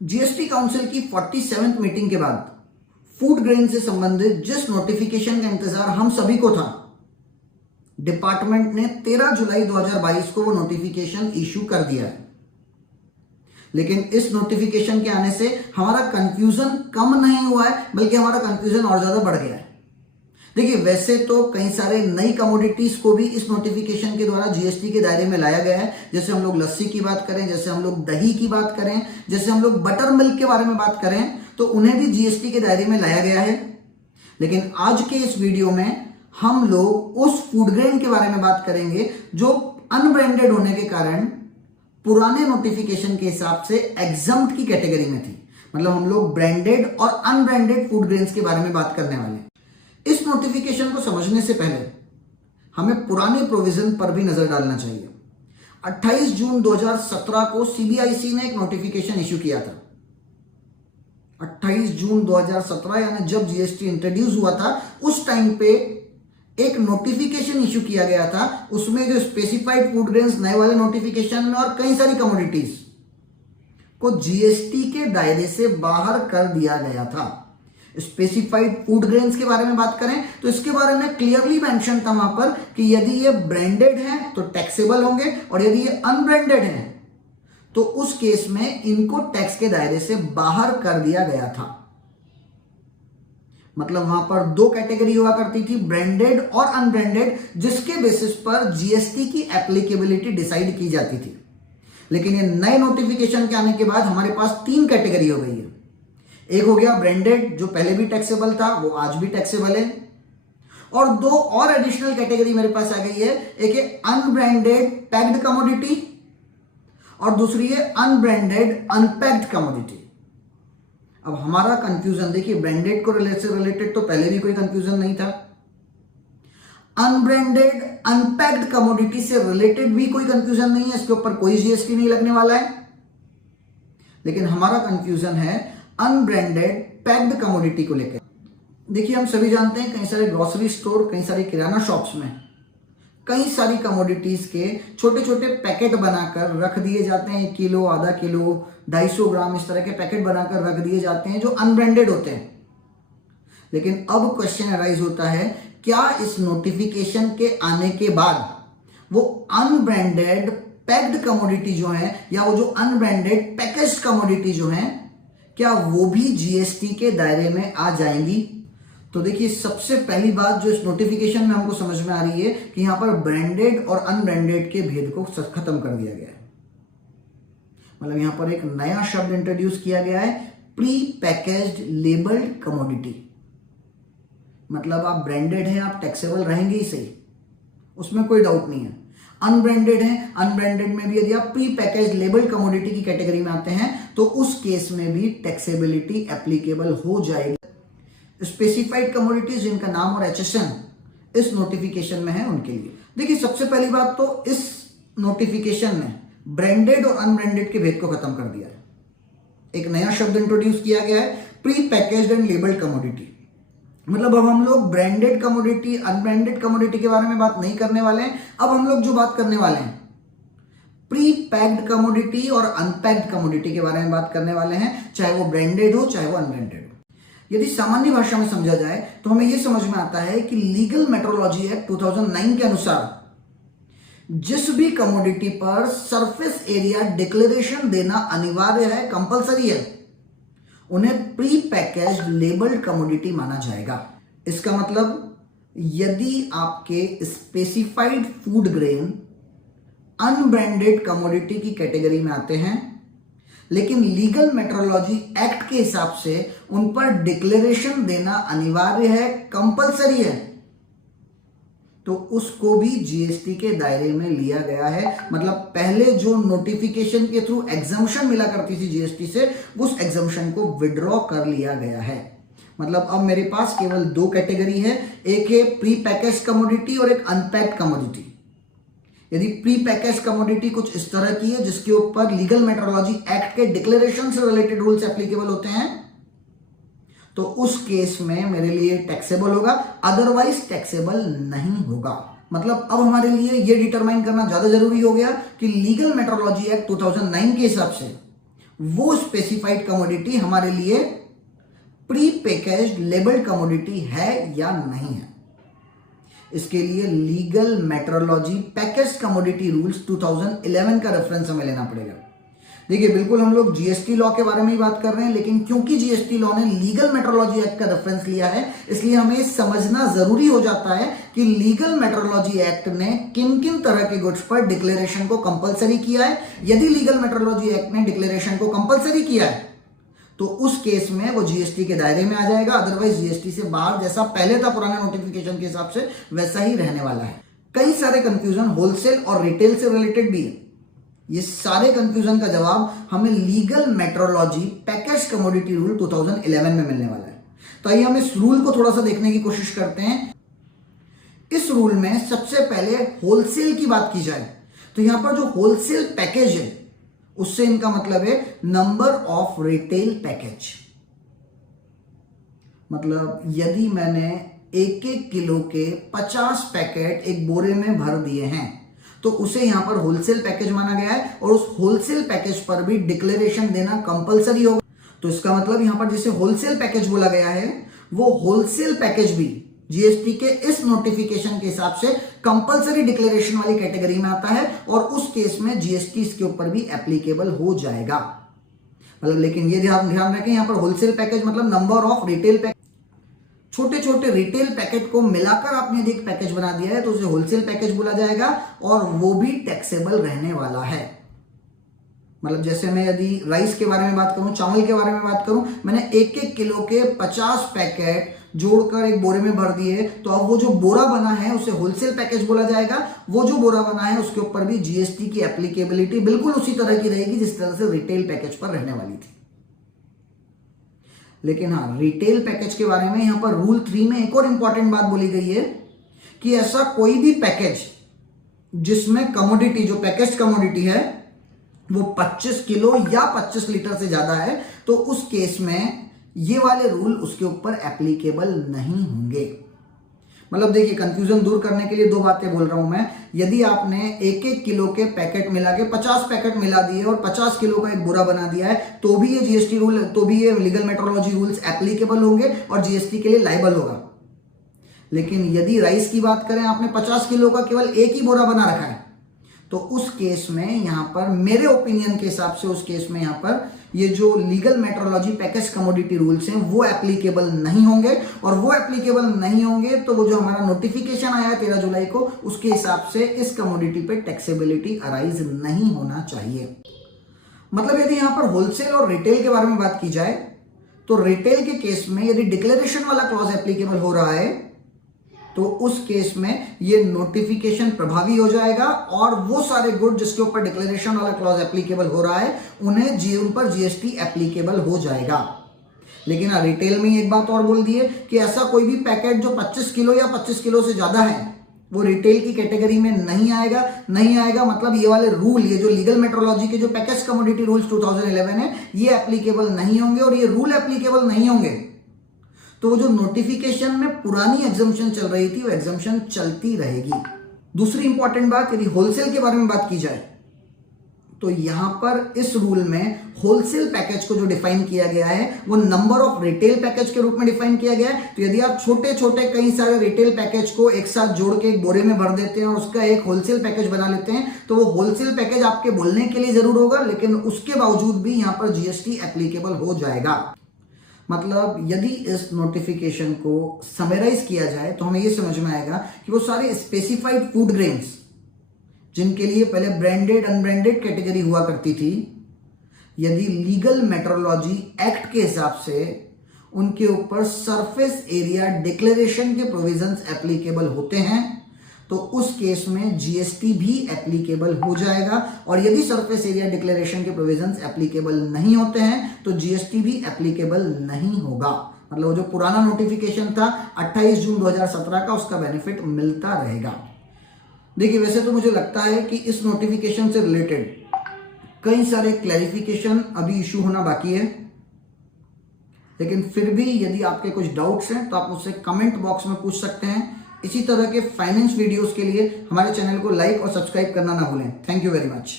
GST council की 47th meeting के बाद फूड ग्रेन से संबंधित जिस नोटिफिकेशन का इंतजार हम सभी को था, डिपार्टमेंट ने 13 जुलाई 2022 को वो नोटिफिकेशन इशू कर दिया है। लेकिन इस नोटिफिकेशन के आने से हमारा कंफ्यूजन कम नहीं हुआ है, बल्कि हमारा कंफ्यूजन और ज्यादा बढ़ गया है। देखिए, वैसे तो कई सारे नई कमोडिटीज को भी इस नोटिफिकेशन के द्वारा जीएसटी के दायरे में लाया गया है। जैसे हम लोग लस्सी की बात करें, जैसे हम लोग दही की बात करें, जैसे हम लोग बटर मिल्क के बारे में बात करें, तो उन्हें भी जीएसटी के दायरे में लाया गया है। लेकिन आज के इस वीडियो में हम लोग उस फूड ग्रेन के बारे में बात करेंगे जो अनब्रांडेड होने के कारण पुराने नोटिफिकेशन के हिसाब से एग्जम्प्ट की कैटेगरी में थी। मतलब हम लोग ब्रांडेड और अनब्रांडेड फूड ग्रेन्स के बारे में बात करने वाले हैं। इस नोटिफिकेशन को समझने से पहले हमें पुराने प्रोविजन पर भी नजर डालना चाहिए। 28 जून 2017 को सीबीआईसी ने एक नोटिफिकेशन इशू किया था। 28 जून 2017 यानी जब जीएसटी इंट्रोड्यूस हुआ था, उस टाइम पे एक नोटिफिकेशन इशू किया गया था। उसमें जो स्पेसिफाइड फूड ग्रेन्स नए वाले नोटिफिकेशन में और कई सारी कमोडिटीज को जीएसटी के दायरे से बाहर कर दिया गया था। स्पेसिफाइड फूड ग्रेन्स के बारे में बात करें तो इसके बारे में क्लियरली मेंशन था वहां पर कि यदि ये ब्रांडेड है तो टैक्सेबल होंगे, और यदि ये अनब्रांडेड है तो उस केस में इनको टैक्स के दायरे से बाहर कर दिया गया था। मतलब वहां पर दो कैटेगरी हुआ करती थी, ब्रांडेड और अनब्रांडेड, जिसके बेसिस पर जीएसटी की एप्लीकेबिलिटी डिसाइड की जाती थी। लेकिन ये नए नोटिफिकेशन के आने के बाद हमारे पास तीन कैटेगरी हो गई है। एक हो गया ब्रांडेड, जो पहले भी टैक्सेबल था, वो आज भी टैक्सेबल है, और दो और एडिशनल कैटेगरी मेरे पास आ गई है। एक है अनब्रांडेड पैक्ड कमोडिटी और दूसरी है अनब्रांडेड अनपैक्ड कमोडिटी। अब हमारा कंफ्यूजन देखिए, ब्रांडेड को से रिलेटेड तो पहले भी कोई कंफ्यूजन नहीं था, अनब्रांडेड अनपैक्ड कमोडिटी से रिलेटेड भी कोई कंफ्यूजन नहीं है, इसके ऊपर कोई जीएसटी नहीं लगने वाला है। लेकिन हमारा कंफ्यूजन है अनब्रांडेड पैक्ड कमोडिटी को लेकर। देखिए, हम सभी जानते हैं कई सारे ग्रोसरी स्टोर, कई सारे किराना शॉप्स में कई सारी कमोडिटीज के छोटे छोटे पैकेट बनाकर रख दिए जाते हैं। 1 किलो, आधा किलो, 250 ग्राम, इस तरह के पैकेट बनाकर रख दिए जाते हैं जो अनब्रांडेड होते हैं। लेकिन अब क्वेश्चन अराइज होता है, क्या इस नोटिफिकेशन के आने के बाद वो अनब्रांडेड पैक्ड कमोडिटी जो है, या वो जो अनब्रांडेड पैकेज्ड कमोडिटी जो है, क्या वो भी जीएसटी के दायरे में आ जाएंगी? तो देखिए, सबसे पहली बात जो इस नोटिफिकेशन में हमको समझ में आ रही है कि यहां पर ब्रांडेड और अनब्रांडेड के भेद को खत्म कर दिया गया है। मतलब यहां पर एक नया शब्द इंट्रोड्यूस किया गया है, प्री पैकेज्ड लेबल्ड कमोडिटी। मतलब आप ब्रांडेड हैं, आप टैक्सेबल रहेंगे ही सही, उसमें कोई डाउट नहीं है। अनब्रांडेड है, अनब्रांडेड में भी यदि आप प्री पैकेज्ड लेबल्ड कमोडिटी की कैटेगरी में आते हैं तो उस केस में भी टैक्सेबिलिटी एप्लीकेबल हो जाएगी। स्पेसिफाइड कमोडिटीज जिनका नाम और एचएसएन इस नोटिफिकेशन में है उनके लिए। देखिए, सबसे पहली बात तो इस नोटिफिकेशन ने ब्रांडेड और अनब्रांडेड के भेद को खत्म कर दिया है। एक नया शब्द इंट्रोड्यूस किया गया है, pre packaged and labelled commodity. मतलब अब हम लोग ब्रांडेड कमोडिटी, अनब्रांडेड कमोडिटी के बारे में बात नहीं करने वाले हैं। अब हम लोग जो बात करने वाले हैं, प्री पैक्ड कमोडिटी और अनपैक्ड कमोडिटी के बारे में बात करने वाले हैं, चाहे वो ब्रांडेड हो चाहे वो अनब्रांडेड हो। यदि सामान्य भाषा में समझा जाए तो हमें यह समझ में आता है कि लीगल मेट्रोलॉजी एक्ट 2009 के अनुसार जिस भी कमोडिटी पर सरफेस एरिया डिक्लेरेशन देना अनिवार्य है, कंपलसरी है, उन्हें प्री पैकेज्ड लेबल्ड कमोडिटी माना जाएगा। इसका मतलब यदि आपके specified food grain unbranded commodity की कैटेगरी में आते हैं, लेकिन लीगल मेट्रोलॉजी एक्ट के हिसाब से उन पर डिक्लेरेशन देना अनिवार्य है, कंपलसरी है, तो उसको भी जीएसटी के दायरे में लिया गया है। मतलब पहले जो नोटिफिकेशन के थ्रू एग्जम्पशन मिला करती थी जीएसटी से, उस एग्जम्पशन को विड्रॉ कर लिया गया है। मतलब अब मेरे पास केवल दो कैटेगरी है, एक है प्री पैकेज कमोडिटी और एक अनपैक्ड कमोडिटी। यदि प्री पैकेज कमोडिटी कुछ इस तरह की है जिसके ऊपर लीगल मेट्रोलॉजी एक्ट के डिक्लेरेशन से रिलेटेड रूल्स एप्लीकेबल होते हैं, तो उस केस में मेरे लिए टैक्सेबल होगा, अदरवाइज टैक्सेबल नहीं होगा। मतलब अब हमारे लिए यह डिटरमाइन करना ज्यादा जरूरी हो गया कि लीगल मेट्रोलॉजी एक्ट 2009 के हिसाब से वो स्पेसिफाइड कमोडिटी हमारे लिए प्री पैकेज्ड लेबल्ड कमोडिटी है या नहीं है। इसके लिए legal metrology package commodity rules 2011 का रेफरेंस हमें लेना पड़ेगा। देखिए, बिल्कुल हम लोग जीएसटी लॉ के बारे में ही बात कर रहे हैं, लेकिन क्योंकि जीएसटी लॉ ने लीगल मेट्रोलॉजी एक्ट का रेफरेंस लिया है, इसलिए हमें समझना जरूरी हो जाता है कि लीगल मेट्रोलॉजी एक्ट ने किन किन तरह के गुड्स पर डिक्लेरेशन को कंपलसरी किया है। यदि लीगल मेट्रोलॉजी एक्ट ने डिक्लेरेशन को कंपलसरी किया है तो उस केस में वो जीएसटी के दायरे में आ जाएगा, अदरवाइज जीएसटी से बाहर, जैसा पहले था पुराने नोटिफिकेशन के हिसाब से, वैसा ही रहने वाला है। कई सारे कंफ्यूजन होलसेल और रिटेल से रिलेटेड भी है। ये सारे कंफ्यूजन का जवाब हमें legal metrology package commodity rule 2011 में मिलने वाला है। तो आइए हम इस रूल को थोड़ा सा देखने की कोशिश करते हैं। इस रूल में सबसे पहले होलसेल की बात की जाए तो यहां पर जो होलसेल पैकेज है उससे इनका मतलब है नंबर ऑफ रिटेल पैकेज। मतलब यदि मैंने 1-1 किलो के 50 पैकेट एक बोरे में भर दिए हैं तो उसे यहां पर होलसेल पैकेज माना गया है और उस होलसेल पैकेज पर भी डिक्लेरेशन देना कंपलसरी होगा। तो इसका मतलब यहां पर जिसे होलसेल पैकेज बोला गया है वो होलसेल पैकेज भी जीएसटी के इस नोटिफिकेशन के हिसाब से कंपलसरी डिक्लेरेशन वाली कैटेगरी में आता है और उस केस में जीएसटी इसके ऊपर भी एप्लीकेबल हो जाएगा। मतलब लेकिन ये ध्यान रखें, यहां पर होलसेल पैकेज मतलब नंबर ऑफ रिटेल पैकेज, छोटे छोटे रिटेल पैकेट को मिलाकर आपने यदि एक पैकेज बना दिया है तो उसे होलसेल पैकेज बोला जाएगा और वो भी टैक्सेबल रहने वाला है। मतलब जैसे मैं यदि राइस के बारे में बात करूं, चावल के बारे में बात करूं, मैंने 1-1 किलो के 50 पैकेट जोड़कर एक बोरे में भर दिए तो अब वो जो बोरा बना है उसे होलसेल पैकेज बोला जाएगा। वो जो बोरा बना है उसके ऊपर भी जीएसटी की एप्लीकेबिलिटी बिल्कुल उसी तरह की रहेगी जिस तरह से रिटेल पैकेज पर रहने वाली थी। लेकिन हाँ, रिटेल पैकेज के बारे में यहां पर रूल 3 में एक और इंपॉर्टेंट बात बोली गई है कि ऐसा कोई भी पैकेज जिसमें कमोडिटी, जो पैकेज कमोडिटी है वो 25 किलो या 25 लीटर से ज्यादा है तो उस केस में ये वाले रूल उसके ऊपर एप्लीकेबल नहीं होंगे। मतलब देखिए, कंफ्यूजन दूर करने के लिए 2 बातें बोल रहा हूं मैं। यदि आपने 1-1 किलो के पैकेट मिला के 50 पैकेट मिला दिए और 50 किलो का एक बोरा बना दिया है तो भी ये जीएसटी रूल, तो भी ये लीगल मेट्रोलॉजी रूल्स एप्लीकेबल होंगे और जीएसटी के लिए लायबल होगा। लेकिन यदि राइस की बात करें, आपने 50 किलो का केवल एक ही बोरा बना रखा है तो उस केस में यहां पर मेरे ओपिनियन के हिसाब से उस केस में यहां पर ये जो legal metrology package commodity rules हैं वो एप्लीकेबल नहीं होंगे। और वो एप्लीकेबल नहीं होंगे तो वो जो हमारा नोटिफिकेशन आया है 13 जुलाई को, उसके हिसाब से इस कमोडिटी पे टैक्सेबिलिटी अराइज नहीं होना चाहिए। मतलब यदि यहां पर होलसेल और रिटेल के बारे में बात की जाए तो रिटेल के केस में यदि डिक्लेरेशन वाला क्लॉज एप्लीकेबल हो रहा है तो उस केस में ये नोटिफिकेशन प्रभावी हो जाएगा और वो सारे गुड जिसके ऊपर डिक्लेरेशन वाला क्लॉज एप्लीकेबल हो रहा है उन पर जीएसटी एप्लीकेबल हो जाएगा। लेकिन रिटेल में एक बात और बोल दी है कि ऐसा कोई भी पैकेट जो 25 किलो या 25 किलो से ज्यादा है वो रिटेल की कैटेगरी में नहीं आएगा। मतलब ये वाले रूल, ये जो लीगल मेट्रोलॉजी के जो पैकेज कमोडिटी रूल्स 2011 है ये एप्लीकेबल नहीं होंगे। और ये रूल एप्लीकेबल नहीं होंगे तो वो जो नोटिफिकेशन में पुरानी एग्जम्पशन चल रही थी वो एग्जम्पशन चलती रहेगी। दूसरी इंपॉर्टेंट बात, यदि होलसेल के बारे में बात की जाए तो यहां पर इस रूल में होलसेल पैकेज को जो डिफाइन किया गया है वो नंबर ऑफ रिटेल पैकेज के रूप में डिफाइन किया गया है। तो यदि आप छोटे छोटे कई सारे रिटेल पैकेज को एक साथ जोड़ के एक बोरे में भर देते हैं और उसका एक होलसेल पैकेज बना लेते हैं तो वो होलसेल पैकेज आपके बोलने के लिए जरूर होगा, लेकिन उसके बावजूद भी यहां पर जीएसटी एप्लीकेबल हो जाएगा। मतलब यदि इस नोटिफिकेशन को समराइज किया जाए तो हमें यह समझ में आएगा कि वो सारे स्पेसिफाइड फूड ग्रेन्स जिनके लिए पहले ब्रांडेड अनब्रांडेड कैटेगरी हुआ करती थी, यदि लीगल मेट्रोलॉजी एक्ट के हिसाब से उनके ऊपर सरफेस एरिया डिक्लेरेशन के प्रोविजंस एप्लीकेबल होते हैं तो उस केस में जीएसटी भी एप्लीकेबल हो जाएगा। और यदि सरफेस एरिया डिक्लेरेशन के प्रोविजंस एप्लीकेबल नहीं होते हैं तो जीएसटी भी एप्लीकेबल नहीं होगा। मतलब वो जो पुराना नोटिफिकेशन था 28 जून 2017 का, उसका बेनिफिट मिलता रहेगा। देखिए, वैसे तो मुझे लगता है कि इस नोटिफिकेशन से रिलेटेड कई सारे क्लैरिफिकेशन अभी इशू होना बाकी है, लेकिन फिर भी यदि आपके कुछ डाउट्स हैं तो आप मुझसे कमेंट बॉक्स में पूछ सकते हैं। इसी तरह के फाइनेंस वीडियोस के लिए हमारे चैनल को लाइक और सब्सक्राइब करना ना भूलें। Thank you very much.